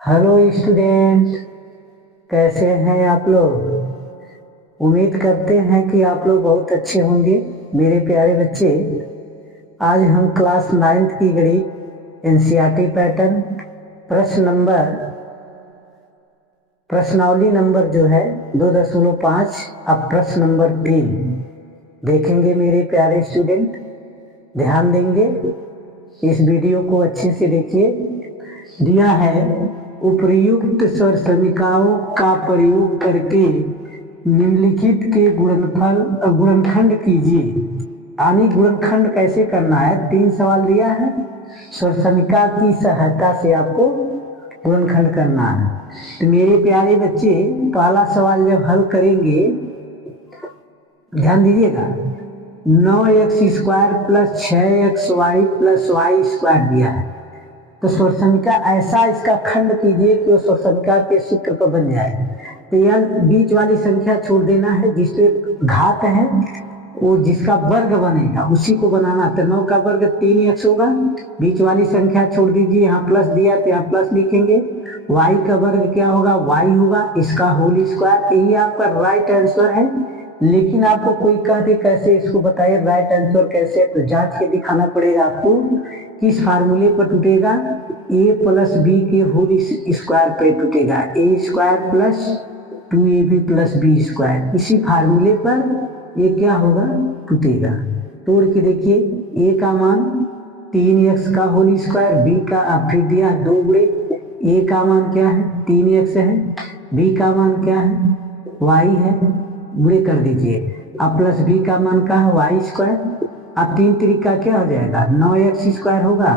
Hello student, कैसे हैं आप लोग। उम्मीद करते हैं कि आप लोग बहुत अच्छे होंगे। मेरे प्यारे बच्चे, आज हम क्लास 9th की गणित एनसीईआरटी पैटर्न प्रश्नावली नंबर जो है 2.5, अब प्रश्न नंबर 3 देखेंगे। मेरे प्यारे स्टूडेंट, ध्यान देंगे, इस वीडियो को अच्छे से देखिए। दिया है उपर्युक्त स्वर समीकरणों का प्रयोग करके निम्नलिखित के गुणनखंड कीजिए। यानी गुणनखंड कैसे करना है, 3 सवाल दिया है। स्वर समीकरण की सहायता से आपको गुणनखंड करना है। तो मेरे प्यारे बच्चे, पहला सवाल जब हल करेंगे, ध्यान दीजिएगा। 9x² + 6xy + y² दिया है। तो स्वर समीकरण ऐसा इसका खंड कीजिए कि वो स्वर समीकरण के सूत्र पर बन जाए। तो यह बीच वाली संख्या छोड़ देना है, जिसपे घात है वो जिसका वर्ग बनेगा उसी को बनाना। तो 9 का वर्ग 3x होगा। बीच वाली संख्या छोड़ दीजिए, यहाँ प्लस दिया तो यहाँ प्लस लिखेंगे। y का वर्ग क्या होगा, y होगा, इसका होल स्क्वायर। यही आपका राइट आंसर है। लेकिन आपको कोई कह दे कैसे इसको बताइए राइट आंसर कैसे, तो जांच के दिखाना पड़ेगा आपको। किस फार्मूले पर टूटेगा, a + b के होल स्क्वायर पे टूटेगा। a² + 2ab + b², इसी फार्मूले पर ये क्या होगा, टूटेगा। तोड़ के देखिए, a का मान 3x का होल स्क्वायर, b का फिर दिया 2 गुणे, a का मान क्या है 3x है, b का मान क्या है y है, गुणे कर दीजिए। अब प्लस b का मान का है y²। अब 3 तरीका क्या हो जाएगा, 9x² होगा,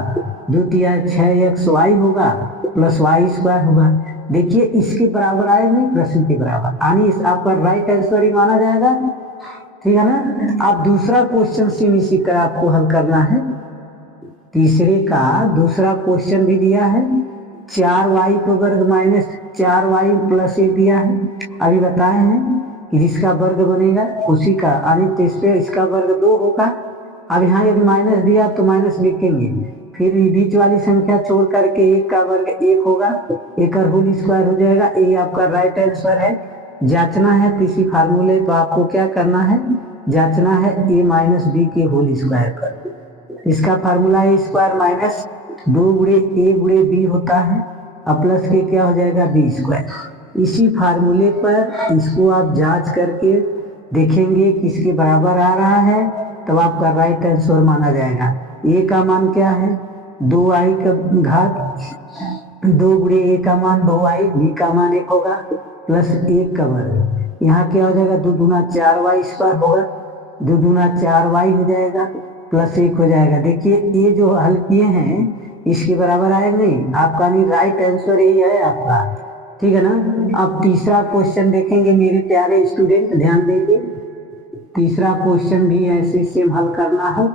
2 तिया 6xy होगा प्लस y² होगा। देखिए इसके बराबर आए नहीं, प्रश्न के बराबर, यानी आपका राइट आंसर ही माना जाएगा। ठीक है ना। अब दूसरा क्वेश्चन सेम इसी तरह आपको हल करना है। तीसरे का दूसरा क्वेश्चन भी दिया है, 4y का वर्ग - 4y + 1 दिया है। अभी बताए हैं कि जिसका वर्ग बनेगा उसी का, यानी तो इस पे इसका वर्ग 2 होगा। अब यहाँ यदि माइनस दिया तो माइनस लिखेंगे, फिर बीच वाली संख्या छोड़ करके 1 का वर्ग 1 होगा, 1 का होल स्क्वायर हो जाएगा। ये आपका राइट आंसर है। जांचना है तो इसी फार्मूले पर आपको क्या करना है, जांचना है a - b के होल स्क्वायर पर। इसका फार्मूला a² - 2 गुणे a गुणे b होता है, अब प्लस के क्या हो जाएगा b²। इसी फार्मूले पर इसको आप जांच करके देखेंगे किसके बराबर आ रहा है, तब आपका राइट आंसर माना जाएगा। a का मान क्या है 2i का घात, 2 गुणे a का मान 2i, b का मान 1 होगा प्लस 1 का वर्ग। यहाँ क्या हो जाएगा 2 दूना 4y² होगा, 2 दूना 4y हो जाएगा प्लस 1 हो जाएगा। देखिए ये जो हल किए हैं इसके बराबर आएगा नहीं, आपका नहीं राइट आंसर यही है आपका। ठीक है ना। अब तीसरा क्वेश्चन देखेंगे मेरे प्यारे स्टूडेंट, ध्यान देंगे। तीसरा क्वेश्चन भी ऐसे सेम हल करना है।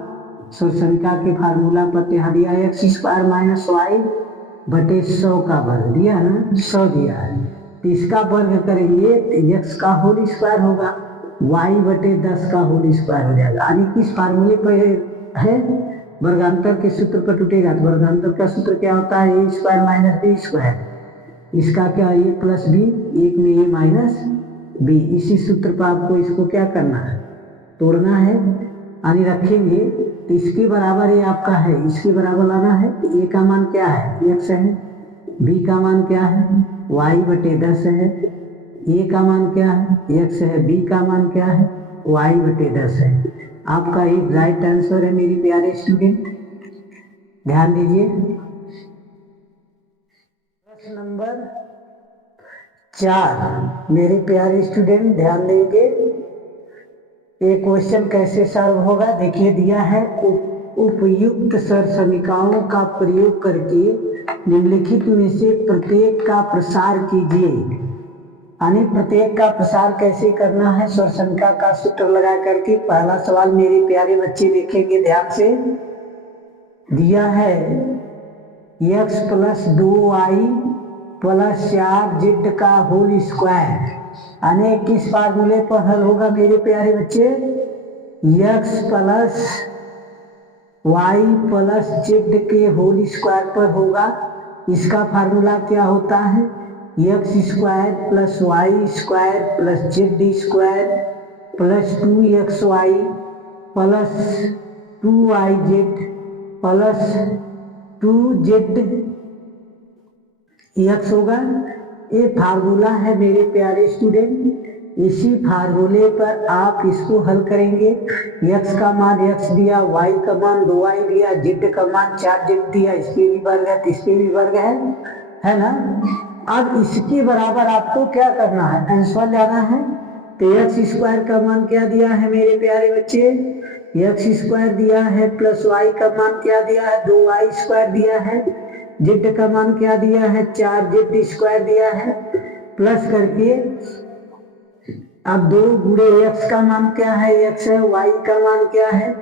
स्वर समीकरण के फार्मूला पर यहाँ दिया है x² - y बटे 100 का वर्ग दिया ना, 100 दिया है। तो इसका वर्ग करेंगे तो x का होल स्क्वायर होगा, y बटे 10 का होल स्क्वायर हो जाएगा। यानी किस फार्मूले पर है, वर्गांतर के सूत्र पर टूटेगा। तो वर्गांतर का सूत्र क्या होता है, a² - b²। इसका क्या, a + b, 1 में a माइनस b। इसी सूत्र पर आपको इसको क्या करना है, तोड़ना है, यानी रखेंगे तो इसके बराबर ये आपका है, इसके बराबर लाना है। a का मान क्या है x है, b का मान क्या है y बटे 10 है, a का मान क्या है x है, b का मान क्या है y बटे 10 है। आपका एक राइट आंसर है मेरी प्यारे स्टूडेंट, ध्यान दीजिए। प्रश्न नंबर 4 मेरे प्यारे स्टूडेंट ध्यान देंगे। ये क्वेश्चन कैसे सॉल्व होगा, देखिए दिया है उपयुक्त स्वर समीकरणों का प्रयोग करके निम्नलिखित में से प्रत्येक का प्रसार कीजिए। यानी प्रत्येक का प्रसार कैसे करना है, स्वर समीकरण का सूत्र लगा करके। पहला सवाल मेरे प्यारे बच्चे देखेंगे ध्यान से। दिया है x + 2y + 4z का होल स्क्वायर, यानी किस फार्मूले पर हल होगा मेरे प्यारे बच्चे, x + y + z के होल स्क्वायर पर होगा। इसका फार्मूला क्या होता है, x square plus y square plus z square plus 2xy plus 2yz plus 2zx होगा। ये फार्मूला है मेरे प्यारे स्टूडेंट। इसी फार्मूले पर आप इसको हल करेंगे। x का मान x दिया, y का मान 2y दिया, z का मान 4z दिया, इस पे भी वर्ग है तो इस पे भी वर्ग है ना। अब इसके बराबर आपको क्या करना है, आंसर लाना है। तो एक्स स्क्वायर का मान क्या दिया है मेरे प्यारे बच्चे, एक्स स्क्वायर दिया है प्लस वाई का मान क्या दिया है 2y स्क्वायर दिया है, जेड का मान क्या दिया है 4z स्क्वायर दिया है, प्लस करके अब 2 गुणे एक्स का मान क्या है x है, y का मान क्या है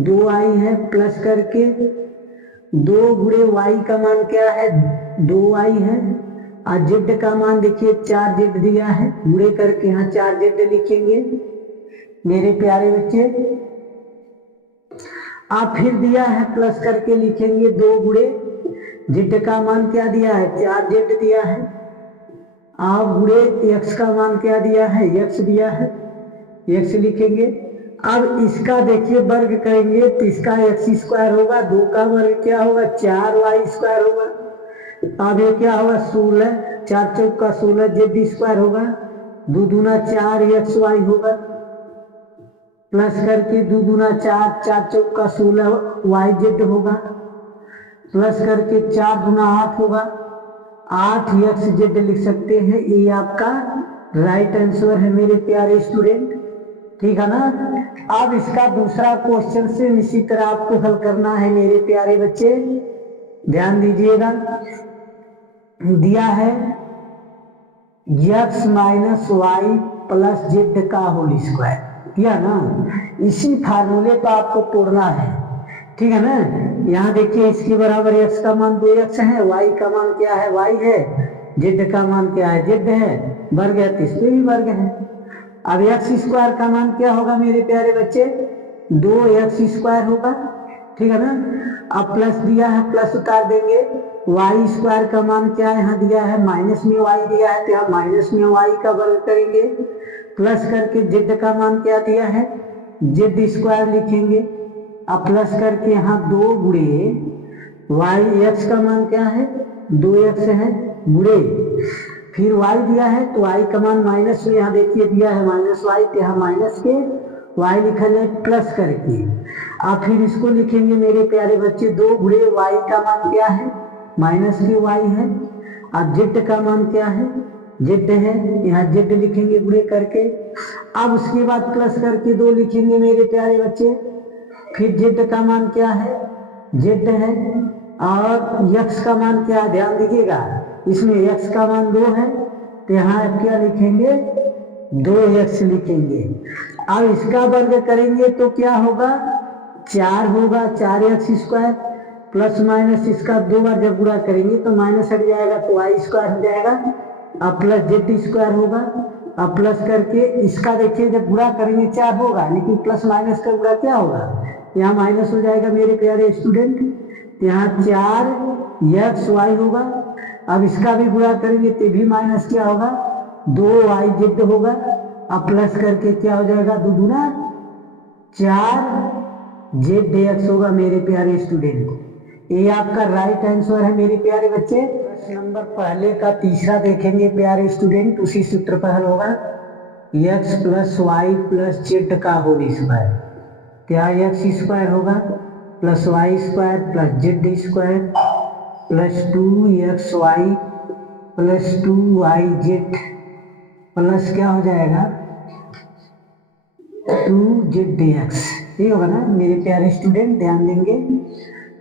2y है, प्लस करके 2 गुणे y का मान क्या है 2y है, और जेड का मान देखिए 4z दिया है, गुणे करके यहाँ 4z लिखेंगे मेरे प्यारे बच्चे। आप फिर दिया है प्लस करके लिखेंगे 2 गुणे जेड का मान क्या दिया है 4z दिया है, आप गुणे x का मान क्या दिया है x दिया है, x लिखेंगे। अब इसका देखिए वर्ग करेंगे तो इसका एक्स स्क्वायर होगा, 2 का वर्ग क्या होगा 4y स्क्वायर होगा। अब ये क्या होगा 16, 4 चौका 16 जेड स्क्वायर होगा, 2 दूना 4xy होगा, प्लस करके 2 दूना 4, 4 चौका 16 yz होगा, प्लस करके 4 दूना 8 होगा, 8xz लिख सकते हैं। ये आपका राइट आंसर है मेरे प्यारे स्टूडेंट, ठीक है ना। अब इसका दूसरा क्वेश्चन से इसी तरह आपको हल करना है मेरे प्यारे बच्चे, ध्यान दीजिएगा। दिया है x minus y plus z का होल स्क्वायर, दिया ना। इसी फार्मूले को आपको तोड़ना है, ठीक है ना। यहाँ देखिए इसके बराबर x का मान 2x है, y का मान क्या है y है, z का मान क्या है z है, वर्ग है तो इस पे भी वर्ग है। अब x स्क्वायर का मान क्या होगा मेरे प्यारे बच्चे 2x स्क्वायर होगा, ठीक है ना। अब प्लस दिया है प्लस उतार देंगे, y स्क्वायर का मान क्या यहाँ दिया है माइनस में y दिया है तो यहाँ माइनस में y का वर्ग करेंगे, प्लस करके z का मान क्या दिया है z स्क्वायर लिखेंगे। अब प्लस करके यहाँ 2 गुणे y x का मान क्या है 2x है, गुणे फिर y दिया है तो y का मान माइनस में यहाँ देखिए दिया है माइनस y तो यहाँ माइनस के y लिखा है प्लस करके। अब फिर इसको लिखेंगे मेरे प्यारे बच्चे 2 गुणे y का मान क्या है माइनस के y है, अब z का मान क्या है z है, यहाँ z लिखेंगे गुणे करके। अब उसके बाद प्लस करके 2 लिखेंगे मेरे प्यारे बच्चे, फिर z का मान क्या है z है, और x का मान क्या है ध्यान दीजिएगा, इसमें x का मान 2 है तो यहाँ क्या लिखेंगे 2x लिखेंगे। अब इसका वर्ग करेंगे तो क्या होगा 4 होगा, 4x स्क्वायर प्लस माइनस इसका 2 बार जब गुणा करेंगे तो माइनस हट जाएगा तो y स्क्वायर हो जाएगा, अब प्लस z स्क्वायर होगा। अब प्लस करके इसका देखिए जब गुणा करेंगे 4 होगा, लेकिन प्लस माइनस का गुणा क्या होगा यहाँ माइनस हो जाएगा मेरे प्यारे स्टूडेंट, यहाँ 4xy होगा। अब इसका भी गुणा करेंगे तो भी माइनस क्या होगा 2yz होगा, अब प्लस करके क्या हो जाएगा 2 दूना 4zx होगा मेरे प्यारे स्टूडेंट। ये आपका राइट आंसर है मेरे प्यारे बच्चे। प्रश्न नंबर पहले का तीसरा देखेंगे प्यारे स्टूडेंट, उसी सूत्र पर हल होगा। x plus y plus z का होल स्क्वायर, क्या x स्क्वायर होगा plus y square plus z square plus 2xy plus 2yz plus क्या हो जाएगा 2zx, ये होगा ना मेरे प्यारे स्टूडेंट, ध्यान देंगे।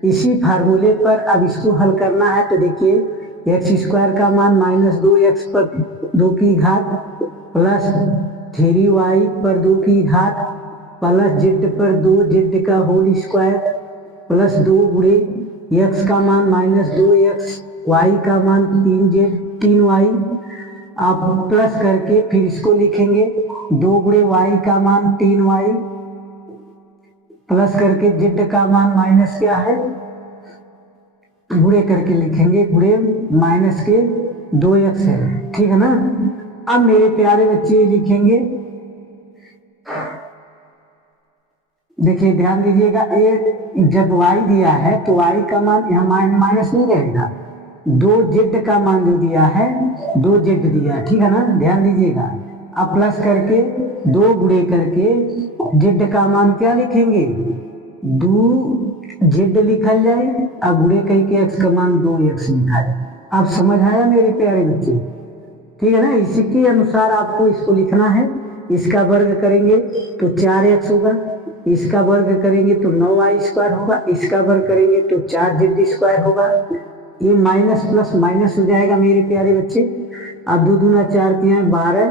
इसी फार्मूले पर अब इसको हल करना है तो देखिए x स्क्वायर का मान माइनस 2x पर 2 की घात प्लस 3y पर 2 की घात प्लस z पर 2z का होल स्क्वायर प्लस 2 गुणे x का मान माइनस 2x, y का मान 3y, आप प्लस करके फिर इसको लिखेंगे 2 गुणे y का मान 3y प्लस करके z का मान माइनस क्या है गुणे करके लिखेंगे, गुणे माइनस के 2x है, ठीक है ना। अब मेरे प्यारे बच्चे लिखेंगे, देखिए ध्यान दीजिएगा, ये जब y दिया है तो y का मान यहाँ माइनस नहीं रहेगा, 2z का मान जो दिया है 2z दिया, ठीक है ना, ध्यान दीजिएगा। अब प्लस करके 2 गुणे करके z का मान क्या लिखेंगे, 2z लिखा जाए, अब गुणे करके x का मान 2x लिखा जाए। आप समझ आया मेरे प्यारे बच्चे, ठीक है ना। इसके अनुसार आपको इसको लिखना है। इसका वर्ग करेंगे तो 4x होगा, इसका वर्ग करेंगे तो 9y² होगा, इसका वर्ग करेंगे तो 4z² होगा। ये माइनस प्लस माइनस हो जाएगा मेरे प्यारे बच्चे। अब 2 दूना 4 तिया 12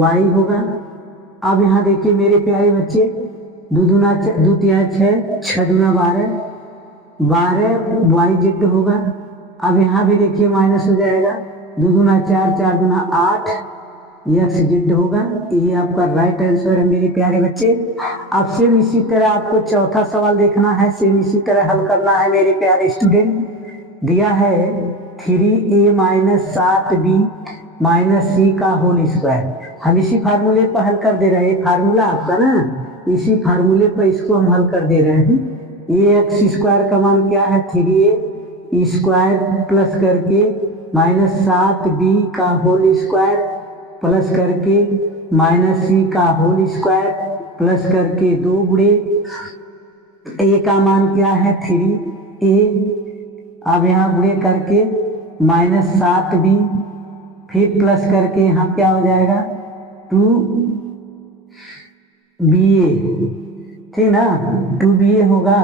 y होगा। अब यहाँ देखिए मेरे प्यारे बच्चे, 2 दूना 2 तिया 6, 6 दूना 12 yz होगा। अब यहाँ भी देखिए माइनस हो जाएगा, 2 दूना 4, 4 दूना 8 xz होगा। ये आपका राइट आंसर है मेरे प्यारे बच्चे। अब सेम इसी तरह आपको चौथा सवाल देखना है, सेम इसी तरह हल करना है मेरे प्यारे स्टूडेंट। दिया है 3a minus 7b minus c का होल स्क्वायर। हम इसी फार्मूले पर हल कर दे रहे हैं, फार्मूला आपका ना, इसी फार्मूले पर इसको हम हल कर दे रहे हैं। ax² का मान क्या है, 3a स्क्वायर प्लस करके माइनस 7b का होल स्क्वायर प्लस करके माइनस c का होल स्क्वायर प्लस करके 2 गुणे a का मान क्या है 3a। अब यहाँ गुणे करके माइनस 7b, फिर प्लस करके यहाँ क्या हो जाएगा 2ba, ठीक ना, 2ba होगा।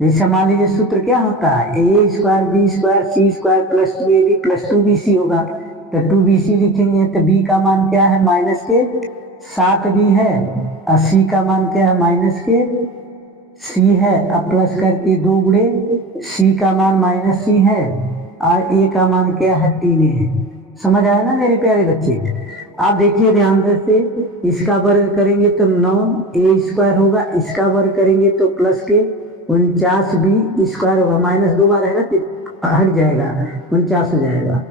जैसे मान लीजिए सूत्र क्या होता है, a² b² c² plus 2ab plus 2bc होगा, तो 2bc लिखेंगे तो b का मान क्या है माइनस के 7b है, और c का मान क्या है माइनस के c है। अब प्लस करके 2 गुणे c का मान माइनस c है और a का मान क्या है 3a है। समझ आया ना मेरे प्यारे बच्चे। आप देखिए ध्यान से, इसका वर्ग करेंगे तो 9a² होगा, इसका वर्ग करेंगे तो प्लस के 49b² होगा, माइनस 2 बार है ना, हट जाएगा 49 हो जाएगा।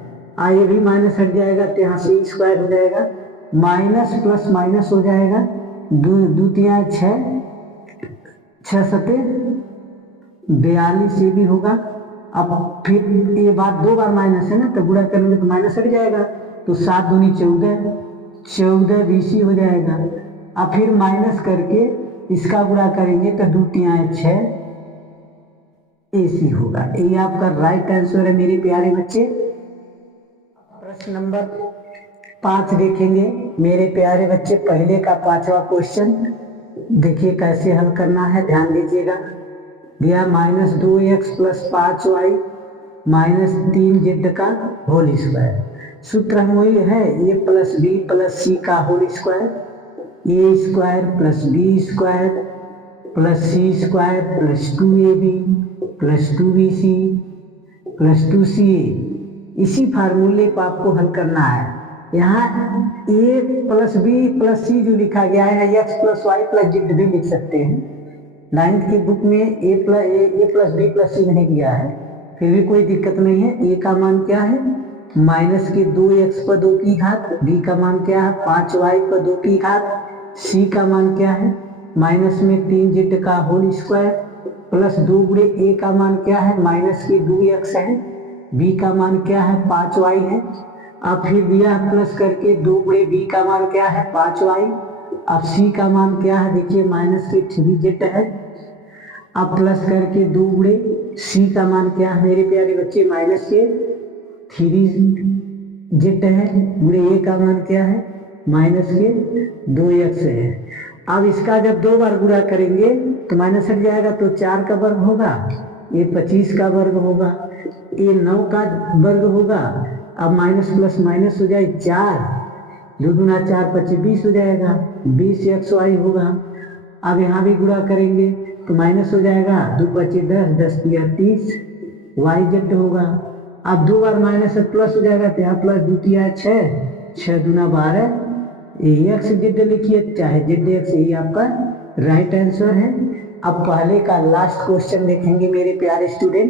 ये भी माइनस हट जाएगा तो यहाँ c² हो जाएगा, माइनस प्लस माइनस हो जाएगा, 2 तिया 6, 6 सते 42 ये भी होगा। अब फिर ये बात 2 बार माइनस है ना, तो गुणा करेंगे तो माइनस हट जाएगा, तो 7 दूनी 14 bc हो जाएगा। अब फिर माइनस करके इसका गुणा करेंगे तो 2 तिया 6 ac होगा। ये आपका राइट आंसर है मेरे प्यारे बच्चे। प्रश्न नंबर 5 देखेंगे मेरे प्यारे बच्चे, पहले का 5वां क्वेश्चन। देखिए कैसे हल करना है, ध्यान दीजिएगा। दिया minus 2x plus 5y minus 3z का होल स्क्वायर। सूत्र हम वही है a plus b plus c का whole square, a² plus b² plus c² plus 2ab plus 2bc plus 2ca। इसी फार्मूले को आपको हल करना है। यहाँ a plus b plus c जो लिखा गया है, x plus y plus z भी लिख सकते हैं। 9th की बुक में a plus b plus c नहीं दिया है, फिर भी कोई दिक्कत नहीं है। a का मान क्या है माइनस के 2x पर 2 की घात, b का मान क्या है 5y पर 2 की घात, c का मान क्या है माइनस में 3z का होल स्क्वायर प्लस 2 गुणे a का मान क्या है माइनस के 2x है, b का मान क्या है 5y है। अब फिर दिया प्लस करके 2 गुणे b का मान क्या है 5y। अब c का मान क्या है देखिए माइनस के 3z है। अब प्लस करके 2 गुणे c का मान क्या है मेरे प्यारे बच्चे माइनस के 3z है, गुणे a का मान क्या है माइनस के 2x है। अब इसका जब 2 बार गुणा करेंगे तो माइनस हट जाएगा, तो 4 का वर्ग होगा, ये 25 का वर्ग होगा, ये 9 का वर्ग होगा। अब माइनस प्लस माइनस हो जाए 4, 2 दूना 4 25 20 हो जाएगा, 20xy होगा। अब यहाँ भी गुणा करेंगे तो माइनस हो जाएगा, 2 25 10, 10 तिया 30 yz होगा। अब 2 बार माइनस से प्लस हो जाएगा तो यहाँ प्लस 2 तिया 6, 6 दूना 12, यही xz लिखिए चाहे zx, यही आपका राइट आंसर है। अब पहले का लास्ट क्वेश्चन देखेंगे मेरे प्यारे स्टूडेंट।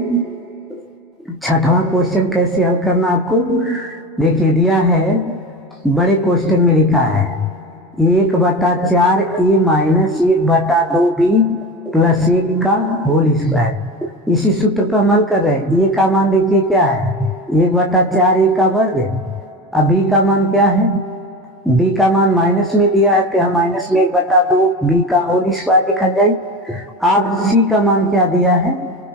छठवां क्वेश्चन कैसे हल करना आपको देखिए दिया है, बड़े क्वेश्चन में लिखा है 1/4 a माइनस 1/2b प्लस 1 का होल स्क्वायर। इसी सूत्र पर हम हल कर रहे हैं। a का मान देखिए क्या है 1/4 a का वर्ग, अब b का मान क्या है, b का मान माइनस में दिया है तो यहाँ माइनस में 1/2 b का होल स्क्वायर लिखा जाए। अब c का मान क्या दिया है,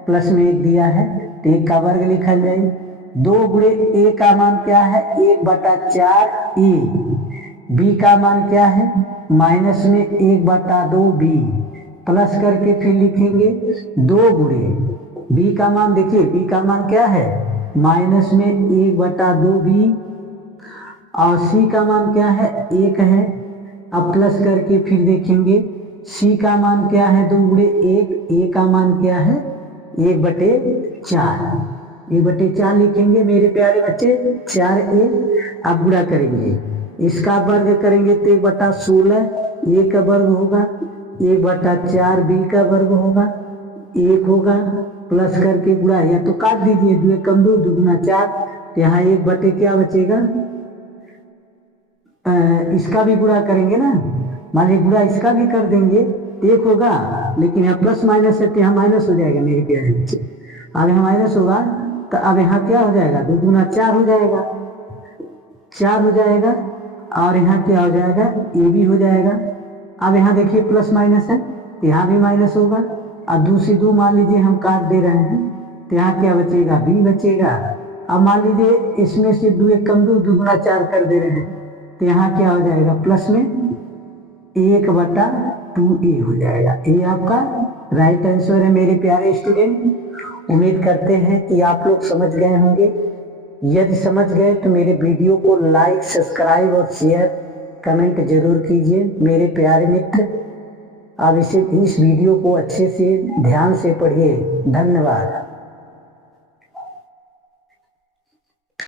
प्लस में 1 दिया है तो 1 का वर्ग लिखा जाए। 2 गुणे a का मान क्या है 1/4 a, b का मान क्या है माइनस में 1/2 b, प्लस करके फिर लिखेंगे 2 गुणे b का मान, देखिए b का मान क्या है माइनस में 1/2 b और c का मान क्या है 1 है। अब प्लस करके फिर देखेंगे c का मान क्या है 2 गुणे 1, a का मान क्या है 1/4, 1/4 लिखेंगे मेरे प्यारे बच्चे 4a। अब गुणा करेंगे, इसका वर्ग करेंगे तो 1/16 a का वर्ग होगा, 1/4 b का वर्ग होगा, 1 होगा, प्लस करके गुणा या तो काट दीजिए, 2 कम 2 2 4, तो यहाँ 1 क्या बचेगा, इसका भी गुणा करेंगे ना, मान लीजिए गुणा इसका भी कर देंगे 1 होगा, लेकिन यहाँ प्लस माइनस है तो यहाँ माइनस हो जाएगा मेरे प्यारे बच्चे। अब यहाँ माइनस होगा तो अब यहाँ क्या हो जाएगा 2 दूना 4 हो जाएगा, 4 हो जाएगा, और यहाँ क्या हो जाएगा ये भी हो जाएगा। अब यहाँ देखिए प्लस माइनस है तो यहाँ भी माइनस होगा, अब 2 से 2 मान लीजिए हम काट दे रहे हैं तो यहाँ क्या बचेगा b बचेगा। अब मान लीजिए इसमें से 2 कम 2 2 गुना 4 कर दे रहे हैं तो यहाँ क्या हो जाएगा प्लस में 1/2a हो जाएगा। ये आपका राइट आंसर है मेरे प्यारे स्टूडेंट। उम्मीद करते हैं कि आप लोग समझ गए होंगे। यदि समझ गए तो मेरे वीडियो को लाइक, सब्सक्राइब और शेयर, कमेंट जरूर कीजिए मेरे प्यारे मित्र। अब इस वीडियो को अच्छे से ध्यान से पढ़िए। धन्यवाद।